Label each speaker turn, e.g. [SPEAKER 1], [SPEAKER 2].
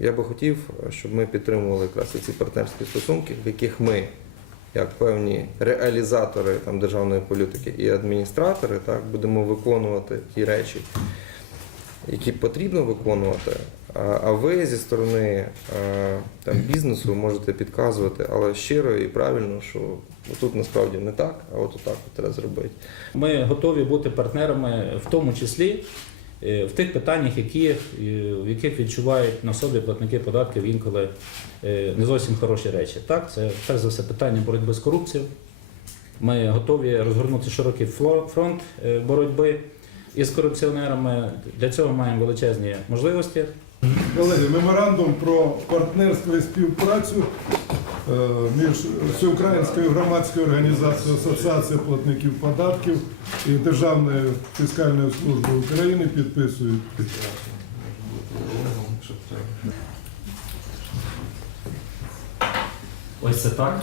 [SPEAKER 1] Я би хотів, щоб ми підтримували якраз ці партнерські стосунки, в яких ми, як певні реалізатори там, державної політики і адміністратори, так, будемо виконувати ті речі, які потрібно виконувати. А ви зі сторони е, там, бізнесу можете підказувати, але щиро і правильно, що тут насправді не так, а от отак треба зробити.
[SPEAKER 2] Ми готові бути партнерами, в тому числі е, в тих питаннях, які, е, в яких відчувають на собі платники податків інколи не зовсім хороші речі. Так, це перш за все питання боротьби з корупцією. Ми готові розгорнути широкий фронт е, із корупціонерами. Для цього маємо величезні можливості.
[SPEAKER 3] Колеги, меморандум про партнерство і співпрацю е, між Всеукраїнською громадською організацією Асоціація платників податків і Державною фіскальною службою України підписують.
[SPEAKER 2] Ось це так.